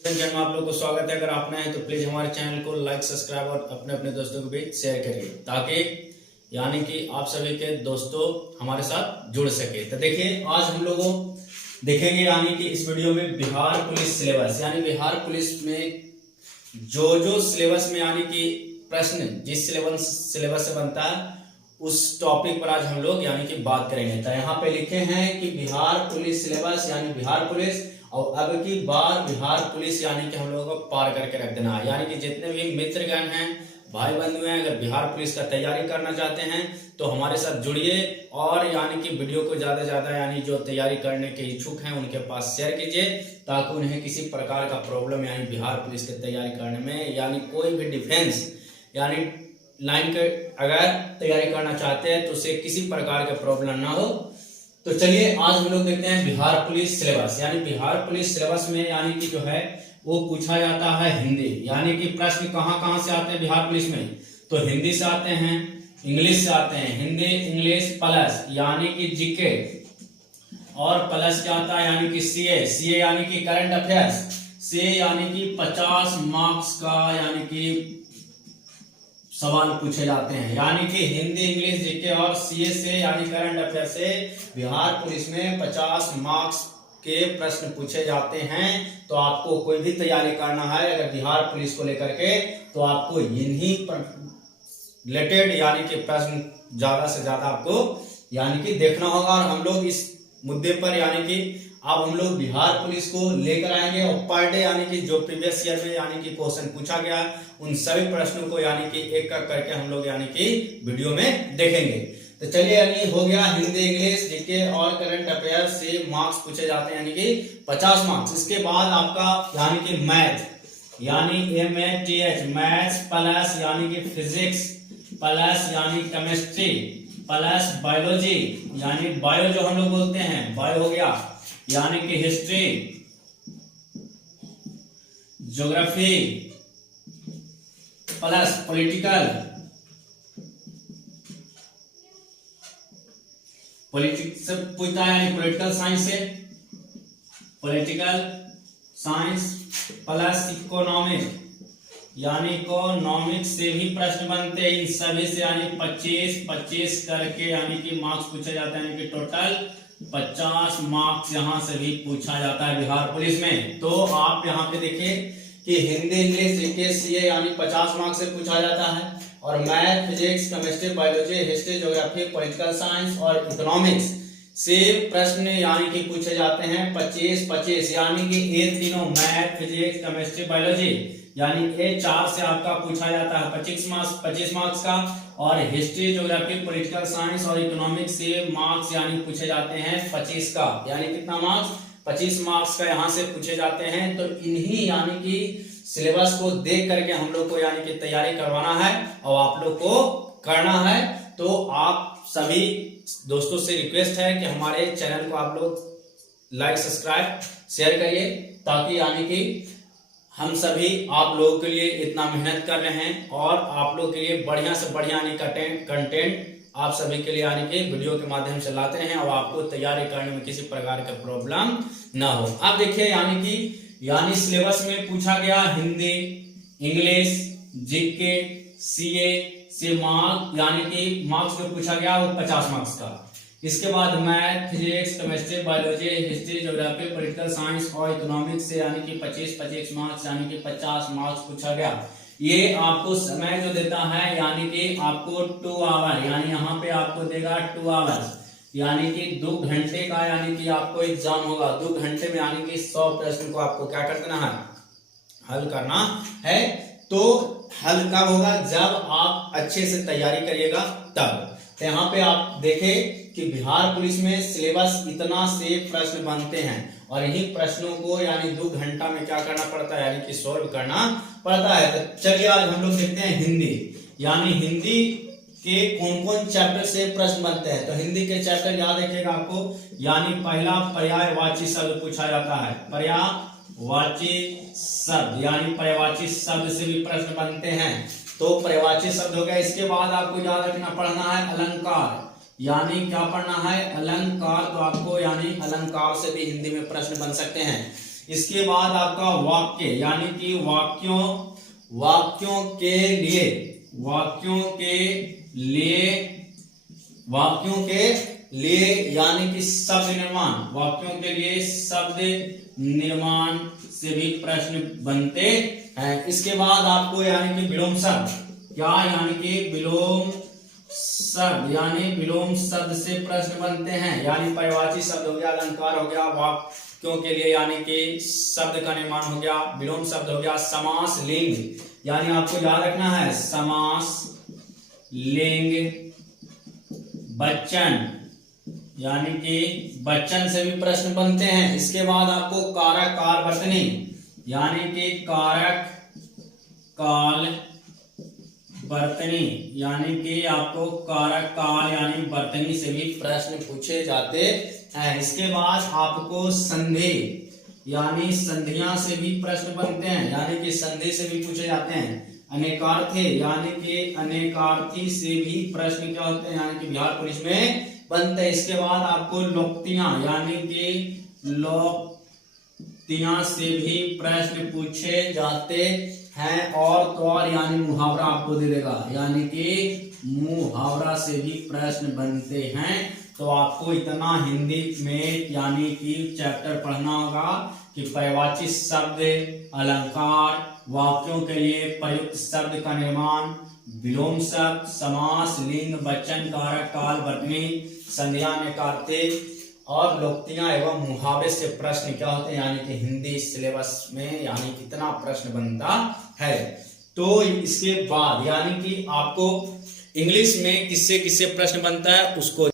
Channel में आप लोग को स्वागत है। अगर आप नए हैं तो प्लीज हमारे चैनल को लाइक सब्सक्राइब और अपने अपने दोस्तों के बीच शेयर करिए ताकि यानी कि आप सभी के दोस्तों हमारे साथ जुड़ सके। तो देखिए आज हम लोगों देखेंगे यानी कि इस वीडियो में बिहार पुलिस सिलेबस यानी बिहार पुलिस में जो सिलेबस में यानी कि प्रश्न जिस सिलेबस से बनता है उस टॉपिक पर आज हम लोग यानी कि बात करेंगे। तो यहाँ पे लिखे हैं कि बिहार पुलिस सिलेबस यानी बिहार पुलिस और अब की बार बिहार पुलिस यानी कि हम लोगों को पार करके रख देना है। यानी कि जितने भी मित्रगण हैं भाई बंधु हैं अगर बिहार पुलिस का तैयारी करना चाहते हैं तो हमारे साथ जुड़िए और यानी कि वीडियो को ज्यादा से ज्यादा यानी जो तैयारी करने के इच्छुक हैं उनके पास शेयर कीजिए ताकि उन्हें किसी प्रकार का प्रॉब्लम यानी बिहार पुलिस की तैयारी करने में यानी कोई भी डिफेंस यानी लाइन के अगर तैयारी करना चाहते हैं तो उसे किसी प्रकार का प्रॉब्लम ना हो। तो चलिए आज हम लोग देखते हैं बिहार पुलिस सिलेबस यानी बिहार पुलिस सिलेबस में यानी कि जो है वो पूछा जाता है हिंदी यानी कि प्रश्न कहाँ से आते हैं बिहार पुलिस में। तो हिंदी से आते हैं, इंग्लिश से आते हैं, हिंदी इंग्लिश प्लस यानी कि जीके और प्लस क्या आता है यानी कि सीए यानी कि करंट अफेयर्स से यानी कि 50 मार्क्स का यानी कि सवाल पूछे जाते हैं। यानी कि हिंदी इंग्लिश जीके और सीए से यानी करंट अफेयर से बिहार पुलिस में 50 मार्क्स के प्रश्न पूछे जाते हैं। तो आपको कोई भी तैयारी करना है अगर बिहार पुलिस को लेकर के तो आपको इन्हीं रिलेटेड यानी कि प्रश्न ज्यादा से ज्यादा आपको यानी कि देखना होगा। और हम लोग इस मुद्दे पर यानी कि अब हम लोग बिहार पुलिस को लेकर आएंगे और पर डे यानी कि जो प्रीवियस ईयर में यानी कि क्वेश्चन पूछा गया उन सभी प्रश्नों को यानी कि एक एक करके हम लोग यानी कि वीडियो में देखेंगे। तो चलिए यानी हो गया हिंदी इंग्लिश जीके और करंट अफेयर से मार्क्स पूछे जाते हैं यानी कि 50 मार्क्स। इसके बाद आपका यानी कि मैथ यानी MATH मैथ्स प्लस यानी कि फिजिक्स प्लस यानी केमिस्ट्री प्लस बायोलॉजी यानी बायो जो हम लोग बोलते हैं बायो हो गया यानी कि हिस्ट्री ज्योग्राफी प्लस पॉलिटिकल सब पूछता है यानी पॉलिटिकल साइंस से पॉलिटिकल साइंस प्लस इकोनॉमिक यानी इकोनॉमिक से भी प्रश्न बनते हैं। इन सभी से यानी 25 करके यानी कि मार्क्स पूछे जाते हैं यानी कि टोटल 50 मार्क्स यहाँ से भी पूछा जाता है बिहार पुलिस में। तो आप यहाँ पे देखिए कि हिंदी इंग्लिश जीके सीए यानी 50 मार्क्स से पूछा जाता है और math physics chemistry biology history geography political science और इकोनॉमिक्स से प्रश्न यानी कि पूछे जाते हैं 25 यानी कि ये तीनों मैथ फिजिक्स केमिस्ट्री बायोलॉजी यानी ये 4 से आपका पूछा जाता है 25 मार्क्स का और हिस्ट्री ज्योग्राफी पॉलिटिकल साइंस और इकोनॉमिक्स से मार्क्स यानी पूछे जाते हैं 25 का यानी कितना मार्क्स 25 मार्क्स का यहाँ से पूछे जाते हैं। तो इन्हीं यानी कि सिलेबस को देख करके हम लोग को यानी कि तैयारी करवाना है और आप लोग को करना है। तो आप सभी दोस्तों से रिक्वेस्ट है कि हमारे चैनल को आप लोग लाइक सब्सक्राइब शेयर करिए ताकि यानी कि हम सभी आप लोगों के लिए इतना मेहनत कर रहे हैं और आप लोग के लिए बढ़िया से बढ़िया यानी कंटेंट आप सभी के लिए यानी कि वीडियो के माध्यम से लाते हैं और आपको तैयारी करने में किसी प्रकार का प्रॉब्लम ना हो। अब देखिए यानी कि यानी सिलेबस में पूछा गया हिंदी इंग्लिश जीके सीए से मार्क्स यानी कि मार्क्स में पूछा गया वो 50 मार्क्स का। इसके बाद math physics chemistry biology history geography political science और इकोनॉमिक्स से यानी कि 25 मार्क्स यानी कि 50 मार्क्स पूछा गया। ये आपको समय जो देता है यानी कि आपको 2 आवर यानी यहाँ पे आपको देगा 2 आवर्स यानी कि 2 घंटे का यानी कि आपको एग्जाम होगा। 2 घंटे में यानी कि 100 प्रश्न को आपको क्या करना है हल करना है। तो हल कब होगा जब आप अच्छे से तैयारी करिएगा तब। तो यहाँ पे आप देखें कि बिहार पुलिस में सिलेबस इतना से प्रश्न बनते हैं और इन्हीं प्रश्नों को यानी 2 घंटा में क्या करना पड़ता है यानी कि सॉल्व करना पड़ता है। तो चलिए आज हम लोग देखते हैं हिंदी यानी हिंदी के कौन कौन चैप्टर से प्रश्न बनते हैं। तो हिंदी के चैप्टर याद रखिएगा आपको यानी पहला पर्यायवाची शब्द पूछा जाता है पर्यायवाची शब्द यानी पर्यायवाची शब्द से भी प्रश्न बनते हैं। तो पर्यायवाची शब्द हो गया। इसके बाद आपको याद रखना पढ़ना है अलंकार यानी क्या पढ़ना है अलंकार। तो आपको यानी अलंकार से भी हिंदी में प्रश्न बन सकते हैं। इसके बाद आपका वाक्य, यानी कि वाक्यों के लिए यानी कि शब्द निर्माण, वाक्यों के लिए शब्द निर्माण से भी प्रश्न बनते हैं। इसके बाद आपको यानी कि विलोम शब्द, क्या यानी कि विलोम शब्द से प्रश्न बनते हैं, यानी परिवाची शब्द हो गया, अलंकार हो गया, वाक्यों के लिए यानी कि शब्द का निर्माण हो गया, विलोम शब्द हो गया, समास लिंग, यानी आपको याद रखना है समास लिंग, वचन, यानी कि वचन से भी प्रश्न बनते हैं। इसके बाद आपको कारक काल वर्तनी, यानी कि कारक काल वर्तनी, यानी कि आपको कारक काल यानी वर्तनी से भी प्रश्न पूछे जाते हैं। इसके बाद आपको संधि यानी संधियां से भी प्रश्न बनते हैं, यानी कि संधि से भी पूछे जाते हैं। अनेकार्थी, यानी कि अनेकार्थी से भी प्रश्न क्या होते हैं, यानी कि बिहार पुलिस में बनते हैं। इसके बाद आपको लोक्तियां, यानी कि लोक्तियां से भी प्रश्न पूछे जाते हैं। और तौर यानी मुहावरा आपको दे देगा, यानी कि मुहावरा से भी प्रश्न बनते हैं। तो आपको इतना हिंदी में यानी कि चैप्टर पढ़ना होगा कि पर्यायवाची शब्द, अलंकार, वाक्यों के लिए प्रयुक्त शब्द का निर्माण, विलोम शब्द, समास, लिंग, वचन, कारक काल वर्तनी, संज्ञा में कार्ते और लोक्तियां एवं मुहावरे से प्रश्न क्या होते हैं, यानी कि हिंदी सिलेबस में यानी कितना प्रश्न बनता है। तो इसके बाद यानी कि आपको इंग्लिश में किससे किससे प्रश्न बनता है उसको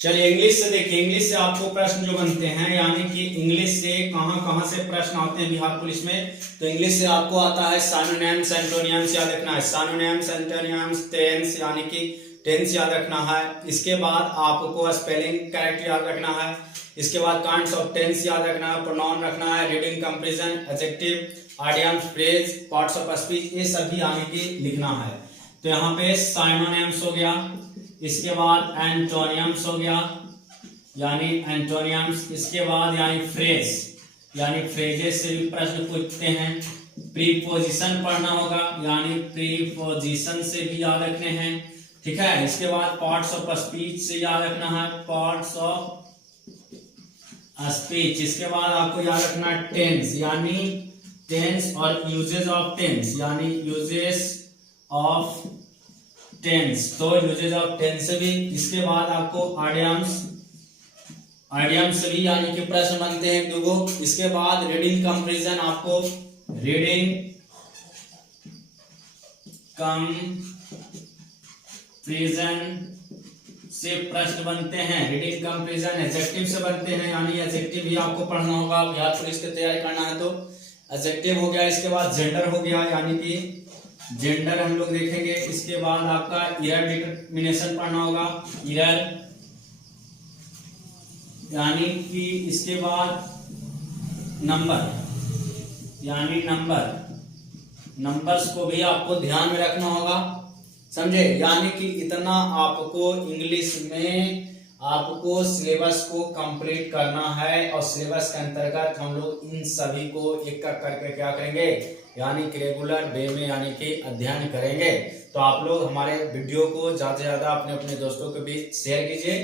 चलिए इंग्लिश से देखिए। इंग्लिश से आपको प्रश्न जो बनते हैं, यानी कि इंग्लिश से कहां से प्रश्न आते हैं बिहार पुलिस में। तो इंग्लिश से आपको आता है सिनोनिम्स, एंटोनिम्स याद रखना है, सिनोनिम्स, एंटोनिम्स, टेंस यानी कि टेंस याद रखना है। इसके बाद आपको स्पेलिंग करेक्ट याद रखना है। इसके बाद काइंड्स ऑफ टेंस याद रखना है, प्रोनाउन रखना है, reading comparison, adjective, idioms, phrase, parts of speech, ये सभी यानी कि लिखना है। तो यहाँ पे सिनोनिम्स हो गया, इसके बाद एंटोनिम्स हो गया यानी एंटोनिम्स, इसके बाद यानी फ्रेज यानी फ्रेजेस से भी प्रश्न पूछते हैं। प्रीपोजिशन पढ़ना होगा, यानी प्रीपोजिशन से भी याद रखने हैं, ठीक है। इसके बाद पार्ट्स ऑफ स्पीच से याद रखना है, पार्ट्स ऑफ स्पीच। इसके बाद आपको याद रखना है टेंस, यानी टेंस और यूजेस ऑफ टेंस, यानी यूजेस ऑफ टेंस, तो यूजेस ऑफ टेंस से भी। इसके बाद आपको आइडियम्स से भी यानी कि प्रश्न बनते हैं दो। इसके बाद रीडिंग कंपैरिजन, आपको रीडिंग कंपैरिजन से प्रश्न बनते हैं। रीडिंग कंपैरिजन एडजेक्टिव से बनते हैं, यानी एडजेक्टिव भी आपको पढ़ना होगा, बिहार पुलिस की तैयारी करना है तो एडजेक्टिव हो गया। इसके बाद जेंडर हो गया, यानी कि जेंडर हम लोग देखेंगे। इसके बाद आपका ईयर डिटरमिनेशन पढ़ना होगा, ईयर यानी कि। इसके बाद नंबर यानी नंबर्स को भी आपको ध्यान में रखना होगा, समझे। यानी कि इतना आपको इंग्लिश में आपको सिलेबस को कंप्लीट करना है। और सिलेबस के अंतर्गत हम लोग इन सभी को एक करके क्या करेंगे, यानी कि रेगुलर वे में यानी कि अध्ययन करेंगे। तो आप लोग हमारे वीडियो को ज्यादा से ज्यादा अपने दोस्तों के बीच शेयर कीजिए।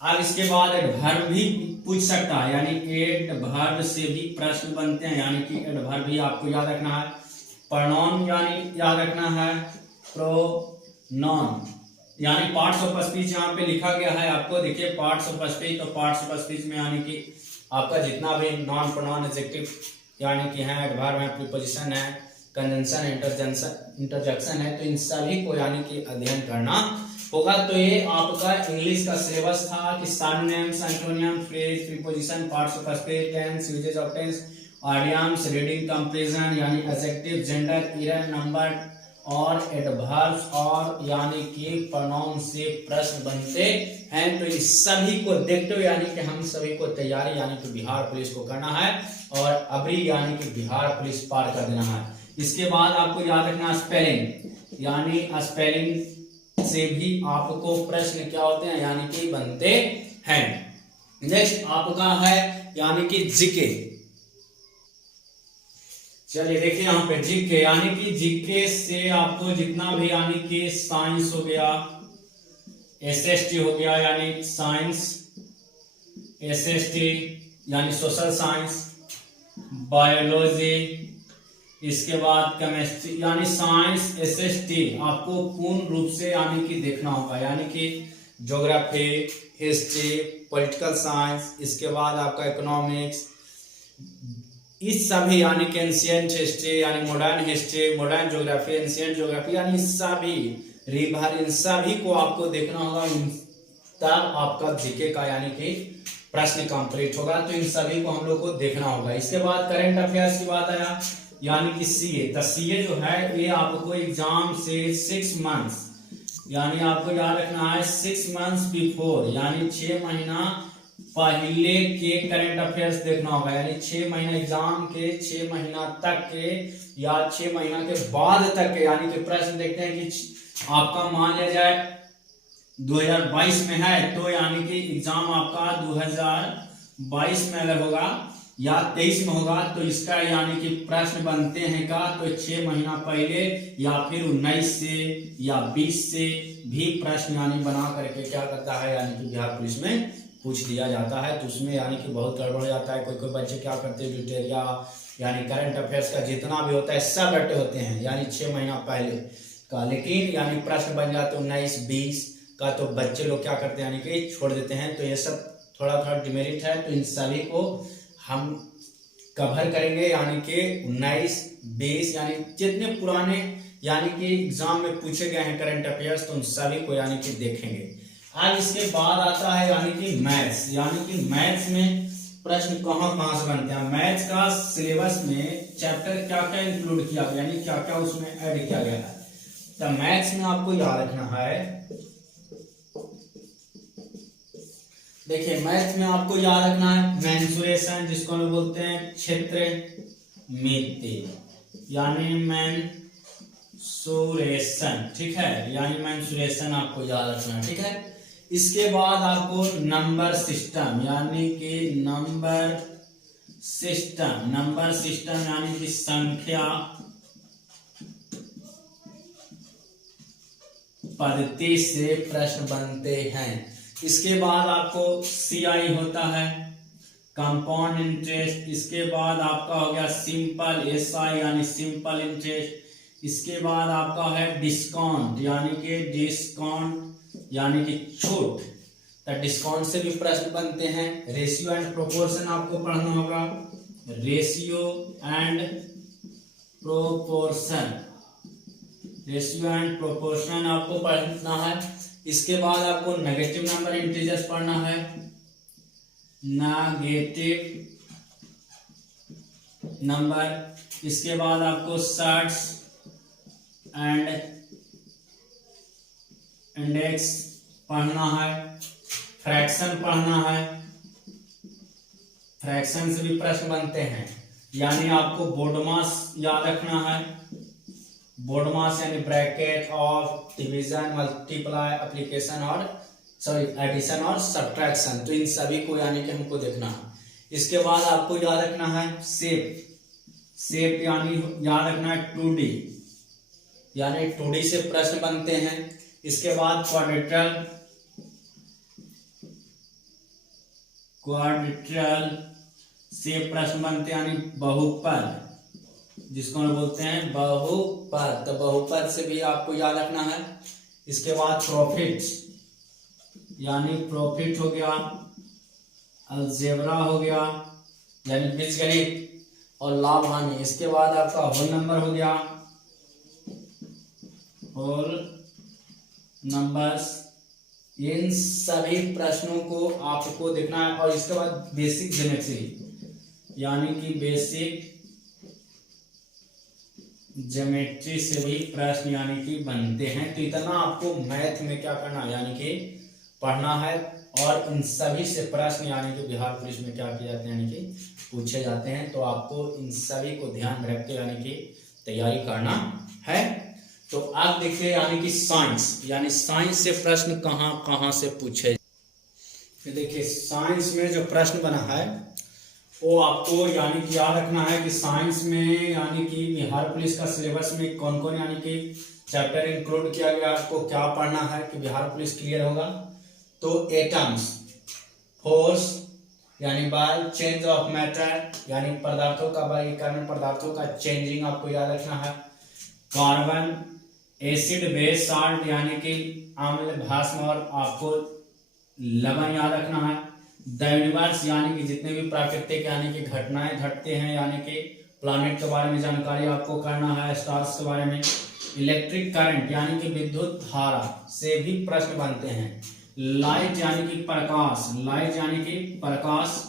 अब इसके बाद एडवर्ब भी पूछ सकता है, यानी एडवर्ब से भी प्रश्न बनते हैं, यानी कि एडवर्ब भी आपको याद रखना है। प्रोनाउन यानी याद रखना है, प्रोनाउन यानी पार्ट्स ऑफ स्पीच यहाँ पे लिखा गया है आपको, देखिए पार्ट्स ऑफ स्पीच। तो पार्ट्स ऑफ स्पीच में यानी कि आपका जितना भी नॉन प्रोनाउन एडजेक्टिव यानी कि है, एडवर्ब है, प्रीपोजिशन है, कंजंक्शन, इंटरजेक्शन है, तो इन सभी को यानी कि अध्ययन करना होगा। तो ये आपका इंग्लिश का सिलेबस था कि synonyms, antonyms, phrase, preposition, parts of speech, tense, uses of tense, idioms, reading comparison यानी एडजेक्टिव, जेंडर, ईयर, नंबर और एडवर्ब्स और यानी कि प्रोनाउन से प्रश्न बनते हैं। तो इस सभी को देखते हुए यानी कि हम सभी को तैयारी यानी कि बिहार पुलिस को करना है और अभी यानी कि बिहार पुलिस पार कर देना है। इसके बाद आपको याद रखना स्पेलिंग, यानी स्पेलिंग से भी आपको प्रश्न क्या होते हैं, यानी कि बनते हैं। नेक्स्ट आपका है यानी कि जीके, चलिए देखिए यहाँ पे जीके, यानी कि जीके से आपको जितना भी यानी कि साइंस हो गया, एसएसटी हो गया यानी साइंस, एसएसटी यानी सोशल साइंस, बायोलॉजी, इसके बाद केमिस्ट्री यानी साइंस एसएसटी आपको पूर्ण रूप से यानी कि देखना होगा, यानी कि ज्योग्राफी, हिस्ट्री, पॉलिटिकल साइंस, इसके बाद आपका इकोनॉमिक्स, इस सभी यानी कि एंशिएंट हिस्ट्री यानी modern history, modern geography, ancient geography यानी सभी रिवर, इन सभी को आपको देखना होगा, तब आपका जीके का यानी कि प्रश्न कंप्लीट होगा। तो इन सभी को हम लोग को देखना होगा। इसके बाद करंट अफेयर्स की बात आया, यानी कि सीए। तो सीए जो है ये आपको एग्जाम से 6 मंथ्स यानी आपको याद रखना है 6 मंथ्स बिफोर यानी 6 महीना पहले के करंट अफेयर्स देखना होगा, यानी 6 महीना एग्जाम के 6 महीना तक के या 6 महीना के बाद तक के यानी कि प्रश्न देखते हैं कि आपका मान लिया जाए 2022 में है तो यानी कि एग्जाम आपका 2022 में अगर होगा या 23 में होगा तो इसका यानी कि प्रश्न बनते हैं का तो 6 महीना पहले या फिर 19 से या 20 से भी प्रश्न यानी बना करके क्या करता है यानी कि बिहार पुलिस में पूछ दिया जाता है। तो उसमें यानी कि बहुत गड़बड़ हो जाता है। कोई कोई बच्चे क्या करते हैं ड्यूटेरिया यानी करंट अफेयर्स का जितना भी होता है सब रटे होते हैं यानी 6 महीना पहले का, लेकिन यानी प्रश्न बन जाते 19-20 का तो बच्चे लोग क्या करते हैं यानी कि छोड़ देते हैं। तो ये सब थोड़ा थोड़ा डिमेरिट है। तो इन सभी को हम कवर करेंगे यानी कि 19-20 यानी जितने पुराने यानी कि एग्जाम में पूछे गए हैं करंट अफेयर्स तो उन सभी को यानी कि देखेंगे। अब इसके बाद आता है यानी कि मैथ्स, यानी कि मैथ्स में प्रश्न कहाँ कहाँ से बनते हैं। मैथ्स का सिलेबस में चैप्टर क्या क्या इंक्लूड किया गया यानी क्या क्या उसमें ऐड किया गया है। तो मैथ्स में आपको याद रखना है, देखिए मैथ्स में आपको याद रखना है मेंसुरेशन, जिसको हम बोलते हैं क्षेत्र मिति यानी मेंसुरेशन, ठीक है, यानी मेंसुरेशन आपको याद रखना है, ठीक है। इसके बाद आपको नंबर सिस्टम यानी कि नंबर सिस्टम यानी कि संख्या पद्धति से प्रश्न बनते हैं। इसके बाद आपको सीआई होता है कंपाउंड इंटरेस्ट, इसके बाद आपका हो गया सिंपल एसआई यानी सिंपल इंटरेस्ट, इसके बाद आपका है डिस्काउंट यानी कि छूट। तो डिस्काउंट से भी प्रश्न बनते हैं। रेशियो एंड प्रोपोर्शन आपको पढ़ना होगा, रेशियो एंड प्रोपोर्शन आपको पढ़ना है। इसके बाद आपको नेगेटिव नंबर इंटीजर्स पढ़ना है, नेगेटिव नंबर। इसके बाद आपको शॉर्ट्स एंड इंडेक्स पढ़ना है, फ्रैक्शन पढ़ना है, फ्रैक्शन से भी प्रश्न बनते हैं। यानी आपको बोडमास याद रखना है, बोडमास यानी bracket of division, multiply, application और एडिशन और सब्ट्रैक्शन। तो इन सभी को यानी कि हमको देखना है। इसके बाद आपको याद रखना है शेप यानी याद रखना है 2D यानी 2D से प्रश्न बनते हैं। इसके बाद क्वाड्रिलेटरल से प्रश्न बनते हैं यानी बहुपद, जिसको हम बोलते हैं बहुपद। तो बहुपद से भी आपको याद रखना है। इसके बाद प्रॉफिट यानी प्रॉफिट हो गया, अलजेब्रा हो गया यानी बीजगणित और लाभ हानि। इसके बाद आपका होल नंबर हो गया, होल नंबर्स। इन सभी प्रश्नों को आपको देखना है। और इसके बाद बेसिक ज्योमेट्री यानी कि बेसिक ज्योमेट्री से भी प्रश्न यानी कि बनते हैं। तो इतना आपको मैथ में क्या करना है यानी कि पढ़ना है। और इन सभी से प्रश्न यानी कि बिहार पुलिस में क्या किए जाते हैं यानी कि पूछे जाते हैं। तो आपको इन सभी को ध्यान में रख के यानी कि तैयारी करना है। तो आप देखिए यानी कि साइंस से प्रश्न कहाँ कहाँ से पूछे। देखिए साइंस में जो प्रश्न बना है वो आपको यानी कि याद रखना है कि साइंस में यानी कि बिहार पुलिस का सिलेबस में कौन कौन यानी कि चैप्टर इंक्लूड किया गया, आपको क्या पढ़ना है कि बिहार पुलिस क्लियर होगा। तो एटम्स, फोर्स यानी बाय चेंज ऑफ मैटर यानी पदार्थों का वर्गीकरण, पदार्थों का चेंजिंग आपको याद रखना है। कार्बन, एसिड, बेस, साल्ट यानी कि अम्ल, भस्म और आपको लवण याद रखना है। द यूनिवर्स यानी कि जितने भी प्राकृतिक यानी कि घटनाएं घटते हैं यानी कि प्लैनेट के बारे में जानकारी आपको करना है, स्टार्स के बारे में। इलेक्ट्रिक करंट यानी कि विद्युत धारा से भी प्रश्न बनते हैं। लाइट यानी कि प्रकाश, लाइट यानी कि प्रकाश।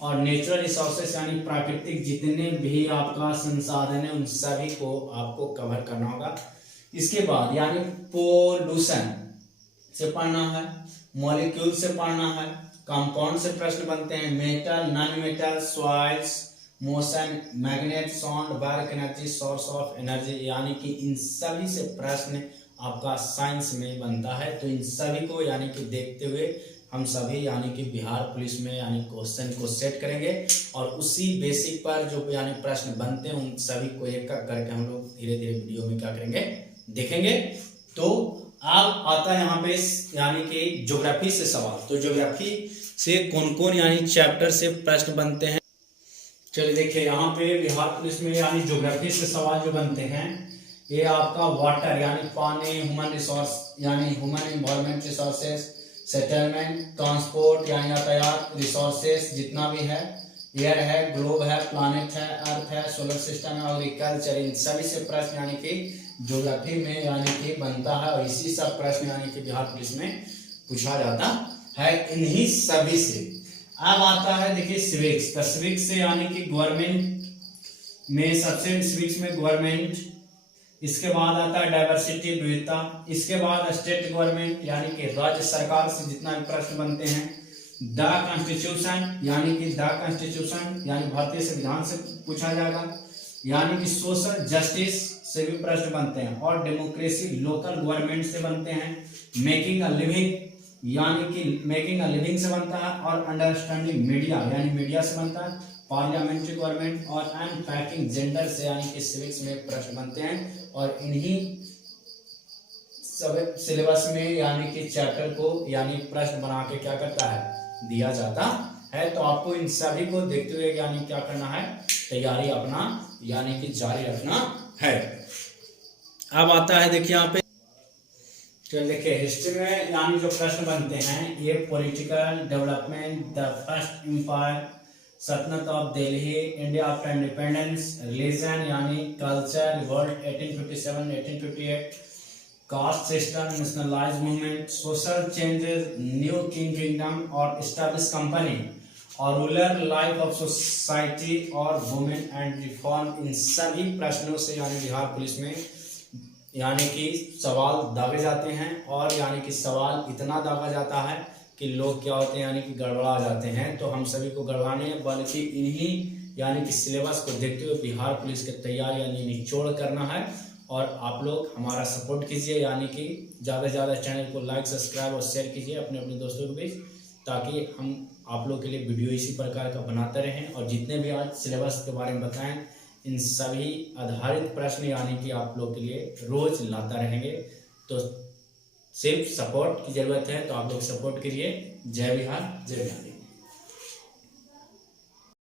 और नेचुरल रिसोर्सेस यानी प्राकृतिक जितने भी आपका संसाधन है उन सभी को आपको कवर करना होगा। इसके बाद यानी पोल्यूशन से पढ़ना है, मॉलिक्यूल से पढ़ना है, कंपाउंड से प्रश्न बनते हैं, metal, non metal, soils, motion, magnet, sound, work, energy, source of energy यानी कि इन सभी से प्रश्न आपका साइंस में बनता है। तो इन सभी को यानी कि देखते हुए हम सभी यानी कि बिहार पुलिस में यानी क्वेश्चन को सेट करेंगे और उसी बेसिक पर जो यानी प्रश्न बनते हैं उन सभी को एक एक करके हम लोग धीरे धीरे वीडियो में क्या करेंगे, देखेंगे। तो अब आता है यहाँ पे यानी कि ज्योग्राफी से सवाल। तो ज्योग्राफी से कौन कौन यानी चैप्टर से प्रश्न बनते हैं, चलिए देखिए। यहाँ पे बिहार पुलिस में यानी ज्योग्राफी से सवाल जो बनते हैं ये आपका वाटर यानी पानी, ह्यूमन रिसोर्स यानी human environment resources, settlement, transport यानी यातायात, रिसोर्सेस जितना भी है, एयर है, ग्लोब है, प्लैनेट है, अर्थ है, सोलर सिस्टम है, एग्रीकल्चर, इन सभी से प्रश्न यानी कि ज्योग्राफी में यानी कि बनता है और इसी सब प्रश्न यानी कि बिहार पुलिस में पूछा जाता है इन्हीं सभी से। अब आता है देखिए सिविक्स का, सिविक्स से यानी कि गवर्नमेंट में सबसे सिविक्स में गवर्नमेंट, इसके बाद आता है डाइवर्सिटी विविधता, इसके बाद स्टेट गवर्नमेंट यानी कि राज्य सरकार से जितना भी प्रश्न बनते हैं, द कॉन्स्टिट्यूशन यानी कि द कॉन्स्टिट्यूशन यानी भारतीय संविधान से पूछा जाएगा, यानी कि सोशल जस्टिस से भी प्रश्न बनते हैं और डेमोक्रेसी लोकल गवर्नमेंट से बनते हैं, मेकिंग अ लिविंग यानी कि मेकिंग अ लिविंग से बनता है और अंडरस्टैंडिंग मीडिया यानी मीडिया से बनता है, पार्लियामेंट्री गवर्नमेंट और अनपैकिंग जेंडर से यानी कि सिविक्स में प्रश्न बनते हैं और इन्हीं सब सिलेबस में यानी कि चैप्टर को यानी प्रश्न बना के क्या करता है, दिया जाता है। तो आपको इन सभी को देखते हुए यानी क्या करना है, तैयारी अपना यानी कि जारी रखना है। अब आता है देखिए यहाँ पे, चलिए देखिए हिस्ट्री में यानी जो प्रश्न बनते हैं ये political development, the first empire, sultanate of Delhi, India after independence, religion यानी culture, revolt 1857 1858, caste system, nationalize movement, social changes, new kingdom और एस्टैब्लिश कंपनी और रूरल लाइफ ऑफ सोसाइटी और वुमेन एंड रिफॉर्म, इन सभी प्रश्नों से यानी बिहार पुलिस में यानी कि सवाल दागे जाते हैं और यानी कि सवाल इतना दागा जाता है कि लोग क्या होते हैं यानी कि गड़बड़ा जाते हैं। तो हम सभी को गड़बड़ाने बल्कि इन्हीं यानी कि सिलेबस को देखते हुए बिहार पुलिस के तैयारी यानी निचोड़ करना है और आप लोग हमारा सपोर्ट कीजिए यानी कि ज़्यादा से ज़्यादा चैनल को लाइक, सब्सक्राइब और शेयर कीजिए अपने अपने दोस्तों के बीच, ताकि हम आप लोग के लिए वीडियो इसी प्रकार का बनाते रहें और जितने भी आज सिलेबस के बारे में बताएं इन सभी आधारित प्रश्न यानी कि आप लोग के लिए रोज लाता रहेंगे। तो सिर्फ सपोर्ट की जरूरत है, तो आप लोग सपोर्ट करिए। जय बिहार, जय बिहार।